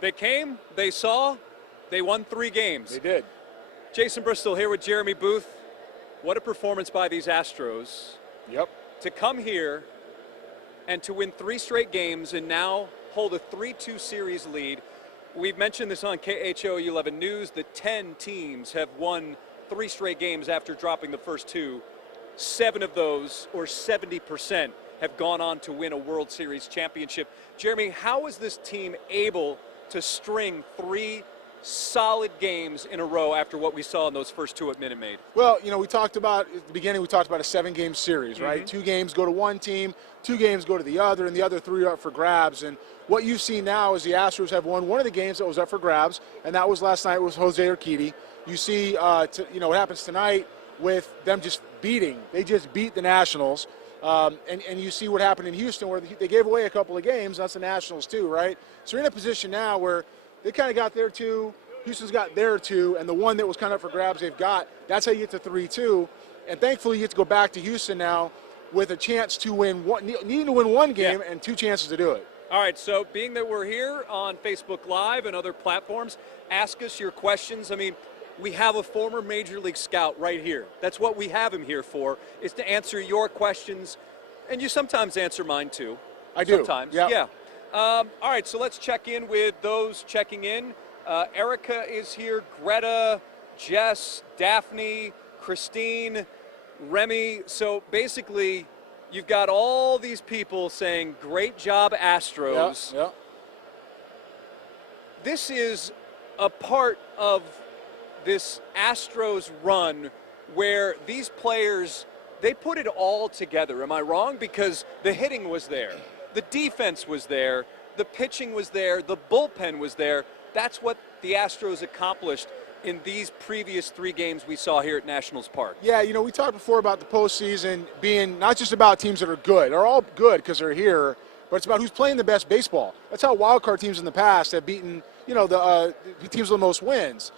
They came, they saw, they won 3 games. They did. Jason Bristol here with Jeremy Booth. What a performance by these Astros. Yep. To come here and to win 3 straight games and now hold a 3-2 series lead. We've mentioned this on KHO 11 News that 10 teams have won 3 straight games after dropping the first 2. 7 of those, or 70%, have gone on to win a World Series championship. Jeremy, how is this team able to string 3 solid games in a row after what we saw in those first 2 at Minute Maid? Well, you know, we talked about, at the beginning, we talked about a 7-game series, right? 2 games go to one team, 2 games go to the other, and the other 3 are up for grabs. And what you've seen now is the Astros have won one of the games that was up for grabs, and that was last night with Jose Urquidy. You see, you know, what happens tonight with them just beating. They just beat the Nationals. And you see what happened in Houston where they gave away a couple of games. That's the Nationals too, right? So you're in a position now where they kind of got their 2, Houston's got their 2, and the one that was kind of up for grabs they've got. That's how you get to 3-2. And thankfully you get to go back to Houston now with a chance to win one, needing to win 1 game and 2 chances to do it. All right, so being that we're here on Facebook Live and other platforms, ask us your questions. I mean, we have a former Major League scout right here. That's what we have him here for, is to answer your questions. And you sometimes answer mine too. I do. Sometimes, yep. yeah. All right, so let's check in with those checking in. Erica is here, Greta, Jess, Daphne, Christine, Remy. So basically, you've got all these people saying, great job, Astros. Yeah. This is a part of this Astros run where these players, they put it all together. Am I wrong? Because the hitting was there, the defense was there, the pitching was there, the bullpen was there. That's what the Astros accomplished in these previous 3 games we saw here at Nationals Park. Yeah, you know, we talked before about the postseason being not just about teams that are good. They're all good because they're here, but it's about who's playing the best baseball. That's how wild card teams in the past have beaten, you know, the teams with the most wins.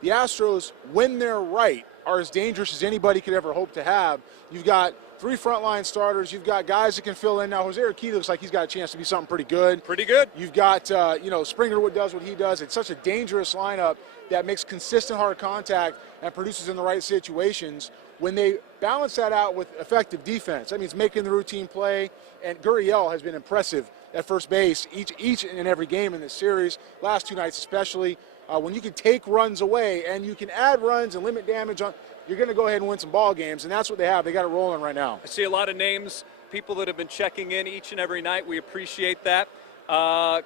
The Astros, when they're right, are as dangerous as anybody could ever hope to have. You've got 3 frontline starters. You've got guys that can fill in. Now, Jose Urquidy looks like he's got a chance to be something pretty good. Pretty good. You've got, you know, Springer does what he does. It's such a dangerous lineup that makes consistent hard contact and produces in the right situations. When they balance that out with effective defense, that means making the routine play. And Gurriel has been impressive at first base each and every game in this series, last 2 nights especially. When you can take runs away and you can add runs and limit damage on, you're going to go ahead and win some ball games, and that's what they have. They got it rolling right now. I see a lot of names, people that have been checking in each and every night. We appreciate that.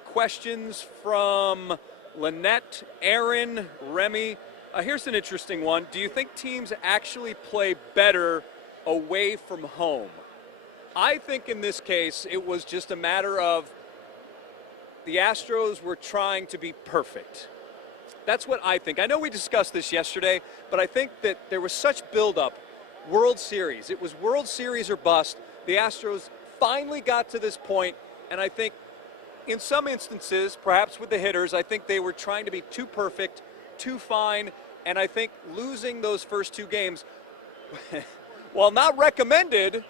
Questions from Lynette, Aaron, Remy. Here's an interesting one. Do you think teams actually play better away from home? I think in this case it was just a matter of the Astros were trying to be perfect. That's what I think. I know we discussed this yesterday, but I think that there was such buildup. World Series. It was World Series or bust. The Astros finally got to this point, and I think in some instances, perhaps with the hitters, I think they were trying to be too perfect, too fine, and I think losing those first 2 games, while not recommended,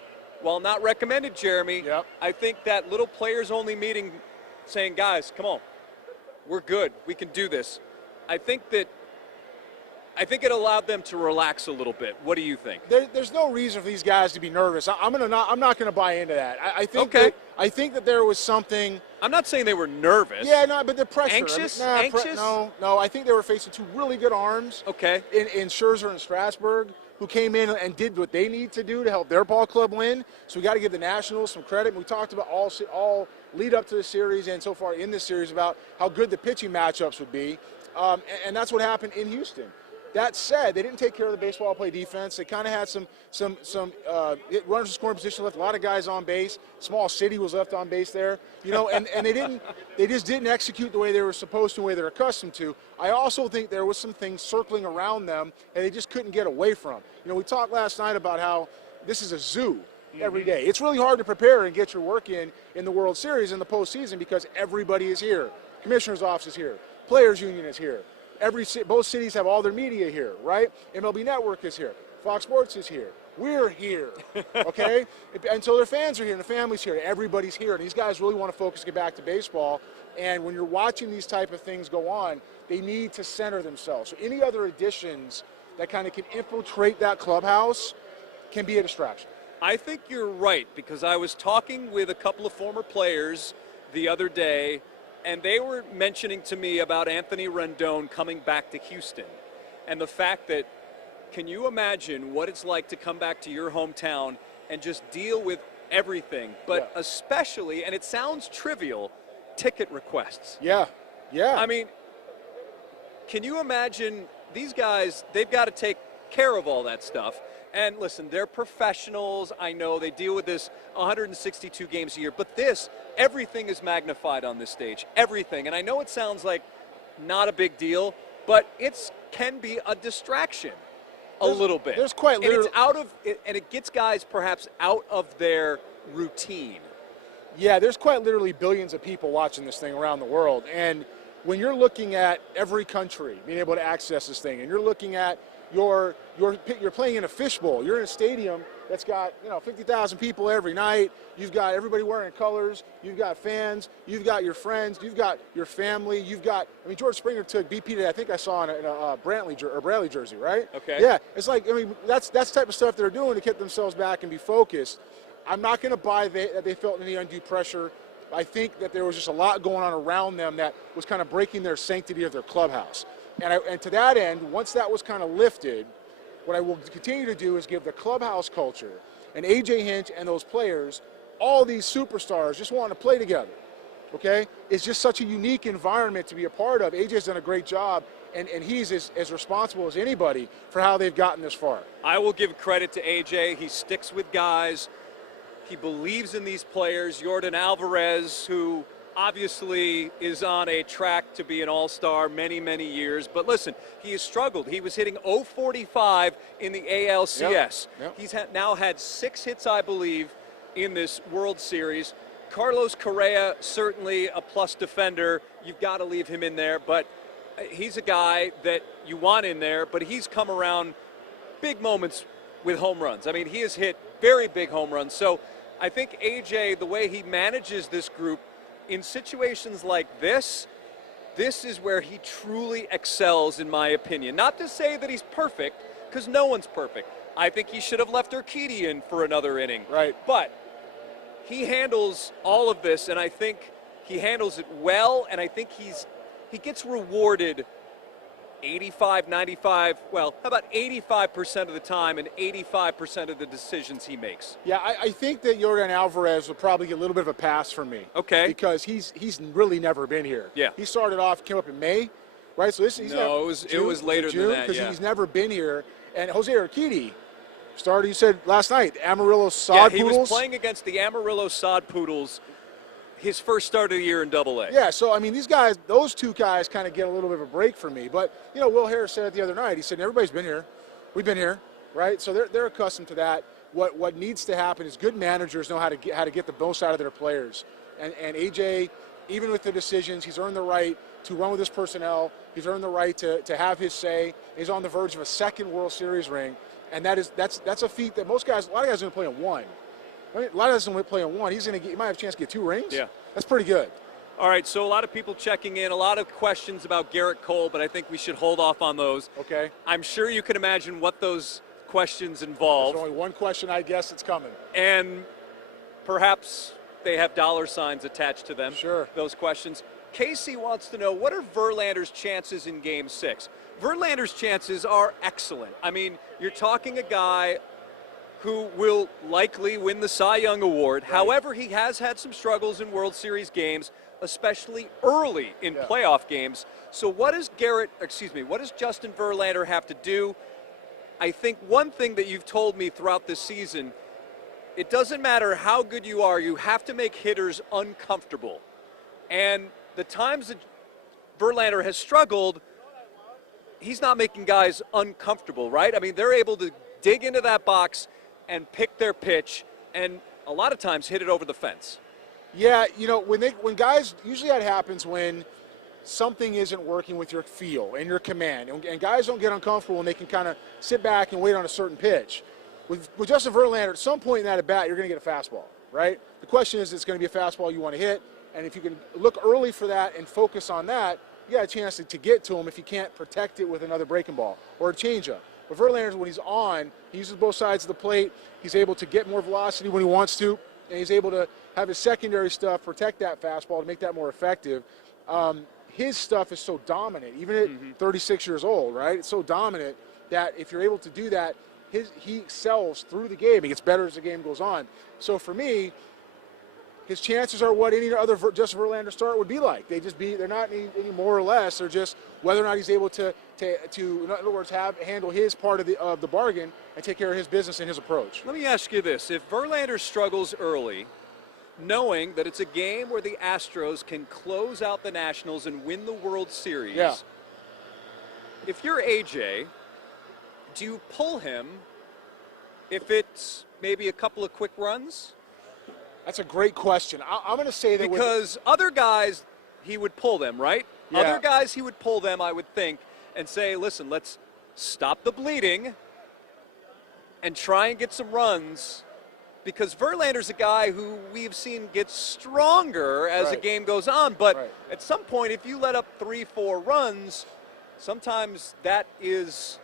Jeremy, yep. I think that little players-only meeting saying, guys, come on, we're good, we can do this. I think it allowed them to relax a little bit. What do you think? There's no reason for these guys to be nervous. I'm not going to buy into that. I think okay. I think that there was something. I'm not saying they were nervous. Yeah, no, but the pressure. Anxious? Anxious? No. I think they were facing 2 really good arms. Okay. In Scherzer and Strasburg, who came in and did what they need to do to help their ball club win. So we got to give the Nationals some credit. We talked about all lead up to the series and so far in this series about how good the pitching matchups would be. And that's what happened in Houston. That said, they didn't take care of the baseball play defense. They kind of had some runners in scoring position, left a lot of guys on base. Small City was left on base there, you know, and they just didn't execute the way they were supposed to, the way they're accustomed to. I also think there was some things circling around them and they just couldn't get away from. You know, we talked last night about how this is a zoo every day. It's really hard to prepare and get your work in the World Series in the postseason because everybody is here. Commissioner's office is here. Players Union is here. Both cities have all their media here, right? MLB Network is here. Fox Sports is here. We're here, okay? And so their fans are here and the family's here. Everybody's here. And these guys really want to focus and get back to baseball. And when you're watching these type of things go on, they need to center themselves. So any other additions that kind of can infiltrate that clubhouse can be a distraction. I think you're right, because I was talking with a couple of former players the other day, and they were mentioning to me about Anthony Rendon coming back to Houston. And the fact that, can you imagine what it's like to come back to your hometown and just deal with everything, but especially, and it sounds trivial, ticket requests. Yeah. I mean, can you imagine these guys, they've got to take care of all that stuff. And listen, they're professionals. I know they deal with this 162 games a year, but everything is magnified on this stage, everything. And I know it sounds like not a big deal, but it can be a distraction a little bit. There's quite literally, and it gets guys perhaps out of their routine. Yeah, there's quite literally billions of people watching this thing around the world. And when you're looking at every country being able to access this thing, and you're looking at you're playing in a fishbowl. You're in a stadium that's got 50,000 people every night. You've got everybody wearing colors. You've got fans. You've got your friends. You've got your family. George Springer took BP today. I think I saw in a Bradley jersey, right? Okay. Yeah, it's like that's the type of stuff they're doing to get themselves back and be focused. I'm not going to buy that they felt any undue pressure. I think that there was just a lot going on around them that was kind of breaking their sanctity of their clubhouse. And to that end, once that was kind of lifted, what I will continue to do is give the clubhouse culture and A.J. Hinch and those players, all these superstars just wanting to play together, okay? It's just such a unique environment to be a part of. A.J.'s done a great job, and he's as responsible as anybody for how they've gotten this far. I will give credit to A.J. He sticks with guys. He believes in these players. Yordan Alvarez, who obviously is on a track to be an all-star many, many years. But listen, he has struggled. He was hitting .045 in the ALCS. Yep. He's now had 6 hits, I believe, in this World Series. Carlos Correa, certainly a plus defender. You've got to leave him in there. But he's a guy that you want in there, but he's come around big moments with home runs. I mean, he has hit very big home runs. So I think A.J., the way he manages this group, in situations like this is where he truly excels, in my opinion. Not to say that he's perfect, because no one's perfect. I think he should have left Urquidy in for another inning. Right. But he handles all of this, and I think he handles it well, and I think he gets rewarded 85, 95, well, how about 85% of the time and 85% of the decisions he makes? Yeah, I think that Yordan Alvarez will probably get a little bit of a pass from me. Okay. Because he's really never been here. Yeah. He started off, came up in May, right? So it was later June, than that, because yeah. he's never been here. And Jose Urquidy started, you said last night, Amarillo Sod Poodles. He was playing against the Amarillo Sod Poodles his first start of the year in AA. Yeah, so, I mean, these guys, those two guys kind of get a little bit of a break for me. But, Will Harris said it the other night. He said, everybody's been here. We've been here, right? So they're accustomed to that. What needs to happen is good managers know how to get the most out of their players. And A.J., even with the decisions, he's earned the right to run with his personnel. He's earned the right to have his say. He's on the verge of a second World Series ring. And that's a feat that a lot of guys are going to play in one. A lot of guys don't play in one. He might have a chance to get 2 rings. Yeah. That's pretty good. All right, so a lot of people checking in, a lot of questions about Garrett Cole, but I think we should hold off on those. Okay. I'm sure you can imagine what those questions involve. There's only one question, I guess, that's coming. And perhaps they have dollar signs attached to them. Sure. Those questions. Casey wants to know, what are Verlander's chances in Game 6? Verlander's chances are excellent. I mean, you're talking a guy who will likely win the Cy Young Award. Right. However, he has had some struggles in World Series games, especially early in playoff games. So what does Justin Verlander have to do? I think one thing that you've told me throughout this season, it doesn't matter how good you are, you have to make hitters uncomfortable. And the times that Verlander has struggled, he's not making guys uncomfortable, right? I mean, they're able to dig into that box and pick their pitch, and a lot of times hit it over the fence. Yeah, when guys, usually that happens when something isn't working with your feel and your command, and guys don't get uncomfortable and they can kind of sit back and wait on a certain pitch. With Justin Verlander, at some point in that at bat, you're going to get a fastball, right? The question is, it's going to be a fastball you want to hit, And if you can look early for that and focus on that, you got a chance to get to him if you can't protect it with another breaking ball or a changeup. But Verlander, when he's on, he uses both sides of the plate. He's able to get more velocity when he wants to, and he's able to have his secondary stuff protect that fastball to make that more effective. His stuff is so dominant, even at 36 years old, right? It's so dominant that if you're able to do that, he excels through the game. He gets better as the game goes on. So for me, his chances are what any other Justin Verlander start would be like. They're not any more or less. They're just whether or not he's able to in other words, handle his part of the bargain and take care of his business and his approach. Let me ask you this. If Verlander struggles early, knowing that it's a game where the Astros can close out the Nationals and win the World Series, if you're AJ, do you pull him if it's maybe a couple of quick runs? That's a great question. I'm going to say that because other guys, he would pull them, right? Yeah. Other guys, he would pull them, I would think, and say, listen, let's stop the bleeding and try and get some runs, because Verlander's a guy who we've seen get stronger as the game goes on. But at some point, if you let up 3-4 runs, sometimes that is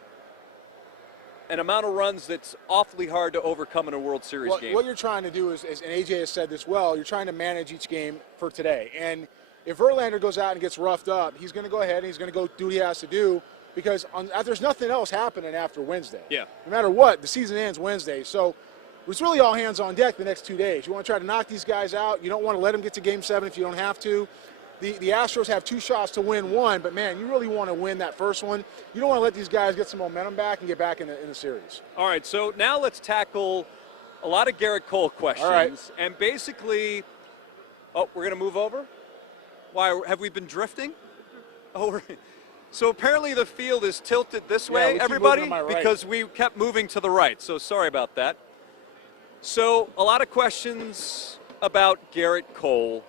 an amount of runs that's awfully hard to overcome in a World Series game. What you're trying to do is, and AJ has said this well, you're trying to manage each game for today. And if Verlander goes out and gets roughed up, he's going to go ahead and he's going to go do what he has to do, because there's nothing else happening after Wednesday. Yeah. No matter what, the season ends Wednesday. So it's really all hands on deck the next 2 days. You want to try to knock these guys out. You don't want to let them get to Game 7 if you don't have to. The Astros have 2 shots to win one, but, man, you really want to win that first one. You don't want to let these guys get some momentum back and get back in the series. All right, so now let's tackle a lot of Garrett Cole questions. All right. And basically, we're going to move over? Why, have we been drifting? So apparently the field is tilted this way, everybody, because we kept moving to the right. So sorry about that. So a lot of questions about Garrett Cole.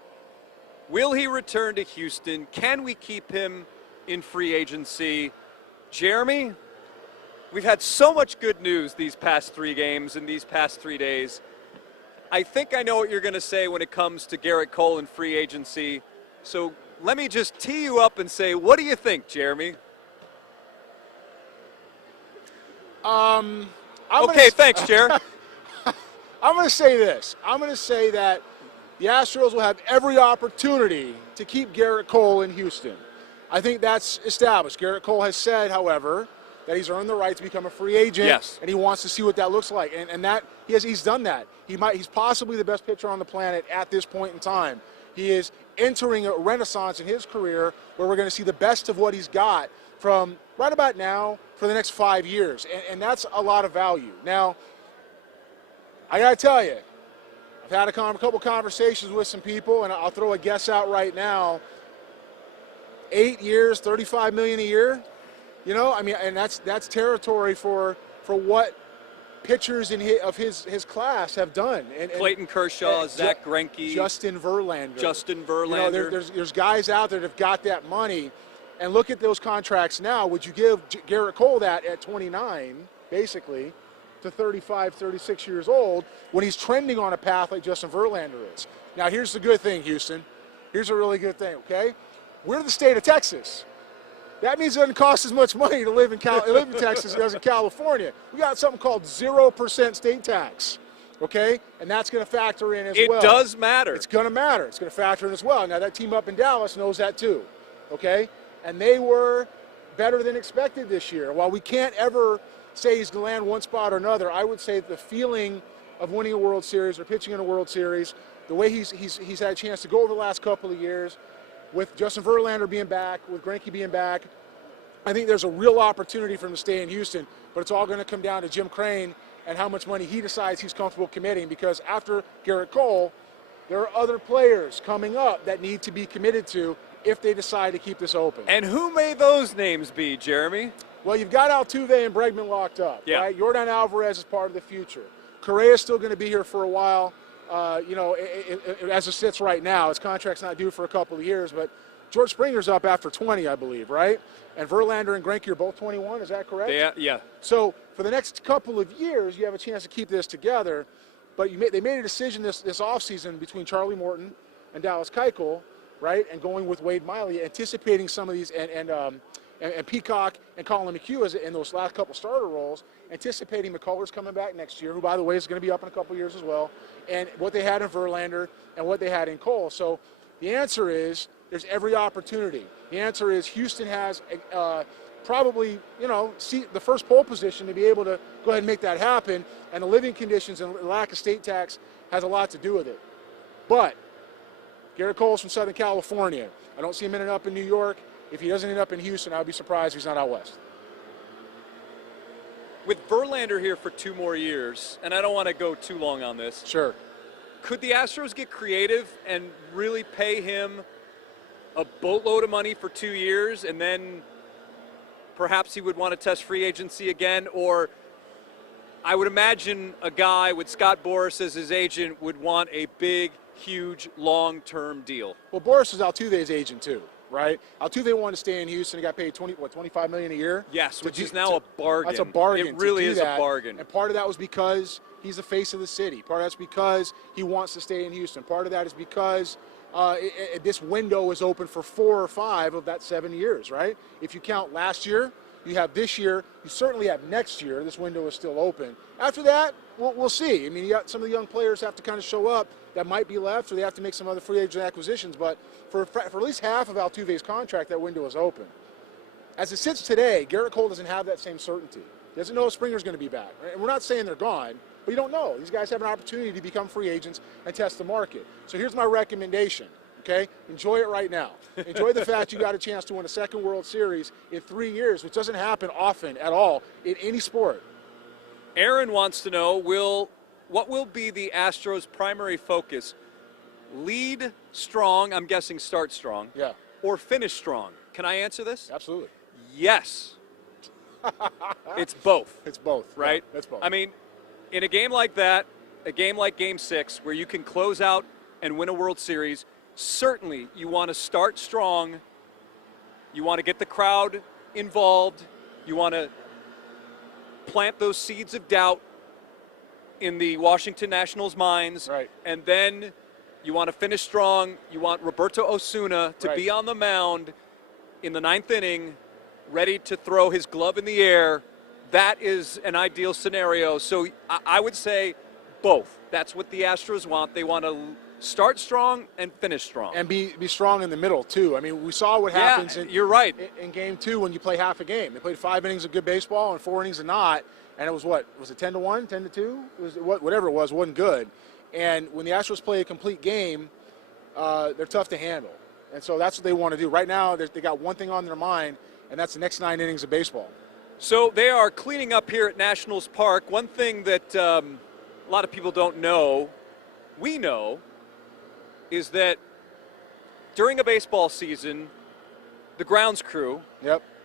Will he return to Houston? Can we keep him in free agency? Jeremy, we've had so much good news these past 3 games and these past 3 days. I think I know what you're going to say when it comes to Garrett Cole and free agency. So let me just tee you up and say, what do you think, Jeremy? Thanks, Jerry. I'm going to say this. I'm going to say that the Astros will have every opportunity to keep Garrett Cole in Houston. I think that's established. Garrett Cole has said, however, that he's earned the right to become a free agent, and he wants to see what that looks like. And that he's done that. He's possibly the best pitcher on the planet at this point in time. He is entering a renaissance in his career where we're going to see the best of what he's got from right about now for the next 5 years, and that's a lot of value. Now, I got to tell you, I've had a couple conversations with some people, and I'll throw a guess out right now. 8 years, $35 million a year. You know, I mean, and that's territory for what pitchers of his class have done. And Clayton Kershaw, Zach Greinke, Justin Verlander. You know, there's guys out there that have got that money, and look at those contracts now. Would you give Garrett Cole that at 29, basically, to 35, 36 years old, when he's trending on a path like Justin Verlander is? Now, here's the good thing, Houston. Here's a really good thing, okay? We're the state of Texas. That means it doesn't cost as much money to live in Texas as it does in California. We got something called 0% state tax, okay? And that's going to factor in as well. It does matter. It's going to matter. It's going to factor in as well. Now, that team up in Dallas knows that too, okay? And they were better than expected this year. While we can't ever say he's going to land one spot or another, I would say the feeling of winning a World Series or pitching in a World Series, the way he's had a chance to go over the last couple of years, with Justin Verlander being back, with Greinke being back, I think there's a real opportunity for him to stay in Houston, but it's all going to come down to Jim Crane and how much money he decides he's comfortable committing, because after Garrett Cole, there are other players coming up that need to be committed to if they decide to keep this open. And who may those names be, Jeremy? Well, you've got Altuve and Bregman locked up, right? Yordan Alvarez is part of the future. Correa's still going to be here for a while. You know, as it sits right now, his contract's not due for a couple of years, but George Springer's up after 20, I believe, right? And Verlander and Greinke are both 21, is that correct? Yeah. So for the next couple of years, you have a chance to keep this together, but they made a decision this offseason between Charlie Morton, and Dallas Keuchel, right, and going with Wade Miley, anticipating some of these, and Peacock and Colin McHugh in those last couple starter roles, anticipating McCullers coming back next year, who, by the way, is going to be up in a couple years as well, and what they had in Verlander and what they had in Cole. So the answer is there's every opportunity. The answer is Houston has probably, the first pole position to be able to go ahead and make that happen, and the living conditions and lack of state tax has a lot to do with it. But Garrett Cole's from Southern California. I don't see him ending up in New York. If he doesn't end up in Houston, I would be surprised if he's not out west. With Verlander here for 2 more years, and I don't want to go too long on this. Sure. Could the Astros get creative and really pay him a boatload of money for 2 years, and then perhaps he would want to test free agency again? Or I would imagine a guy with Scott Boras as his agent would want a big, huge, long-term deal. Well, Boras is Altuve's agent too, right? Altuve wanted to stay in Houston. He got paid $25 million a year. Yes, which is now a bargain. That's a bargain. It really is a bargain. And part of that was because he's the face of the city. Part of that's because he wants to stay in Houston. Part of that is because this window is open for 4 or 5 of that 7 years, right? If you count last year, you have this year, you certainly have next year. This window is still open. After that, we'll see. I mean, some of the young players have to kind of show up that might be left, or they have to make some other free agent acquisitions. But for at least half of Altuve's contract, that window is open. As it sits today, Garrett Cole doesn't have that same certainty. He doesn't know if Springer's going to be back. And we're not saying they're gone, but you don't know. These guys have an opportunity to become free agents and test the market. So here's my recommendation. Okay, enjoy it right now. Enjoy the fact you got a chance to win a second World Series in 3 years, which doesn't happen often at all in any sport. Aaron wants to know, what will be the Astros' primary focus? Lead strong, I'm guessing start strong, yeah, or finish strong? Can I answer this? Absolutely. Yes. It's both. It's both. Right? Yeah, it's both. I mean, in a game like that, a game like Game 6, where you can close out and win a World Series, certainly you want to start strong. You want to get the crowd involved. You want to plant those seeds of doubt in the Washington Nationals' minds. Right. And then you want to finish strong. You want Roberto Osuna to be on the mound in the 9th inning, ready to throw his glove in the air. That is an ideal scenario. So I would say both. That's what the Astros want. They want to start strong and finish strong. And be strong in the middle, too. I mean, we saw what happens you're right. in Game 2 when you play half a game. They played 5 innings of good baseball and 4 innings of not, and it was what? Was it 10-1, 10-2? It was whatever it was, wasn't good. And when the Astros play a complete game, they're tough to handle. And so that's what they want to do. Right now, they got one thing on their mind, and that's the next 9 innings of baseball. So they are cleaning up here at Nationals Park. One thing that a lot of people don't know, we know, is that during a baseball season, the grounds crew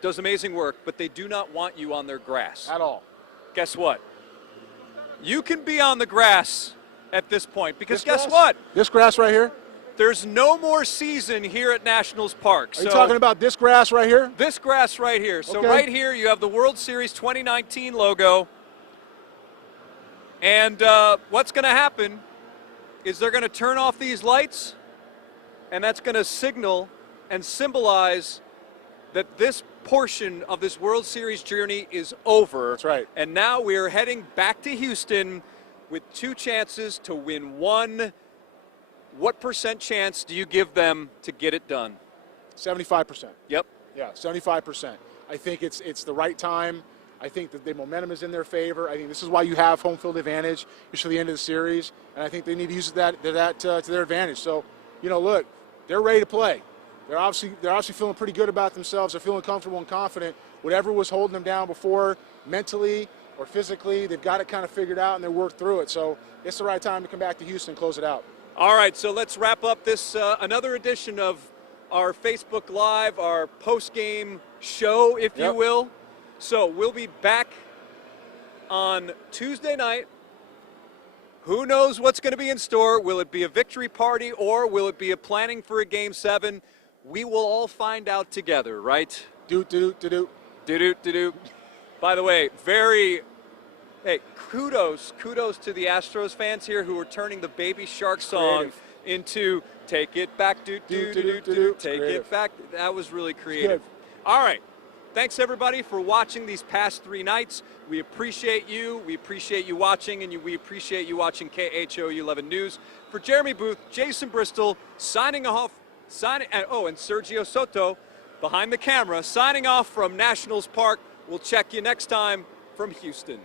does amazing work, but they do not want you on their grass. At all. Guess what? You can be on the grass at this point, because guess what? This grass right here? There's no more season here at Nationals Park. Are you talking about this grass right here? This grass right here. So right here you have the World Series 2019 logo. And what's going to happen is they're going to turn off these lights, and that's going to signal and symbolize that this portion of this World Series journey is over. That's right. And now we're heading back to Houston with 2 chances to win 1. What % chance do you give them to get it done? 75%. Yep. Yeah, 75%. I think it's the right time. I think that the momentum is in their favor. I think this is why you have home field advantage to the end of the series, and I think they need to use that to their advantage. So, look, they're ready to play. They're obviously feeling pretty good about themselves. They're feeling comfortable and confident. Whatever was holding them down before, mentally or physically, they've got it kind of figured out, and they worked through it. So it's the right time to come back to Houston and close it out. All right, so let's wrap up this another edition of our Facebook Live, our post-game show, if you will. So we'll be back on Tuesday night. Who knows what's going to be in store? Will it be a victory party, or will it be a planning for a Game 7? We will all find out together, right? Do-do-do-do-do. Do-do-do-do. By the way, kudos to the Astros fans here who are turning the Baby Shark song into take it back, take it back. That was really creative. All right. Thanks, everybody, for watching these past 3 nights. We appreciate you. We appreciate you watching, and we appreciate you watching KHOU 11 News. For Jeremy Booth, Jason Bristol, signing off. And Sergio Soto behind the camera, signing off from Nationals Park. We'll check you next time from Houston.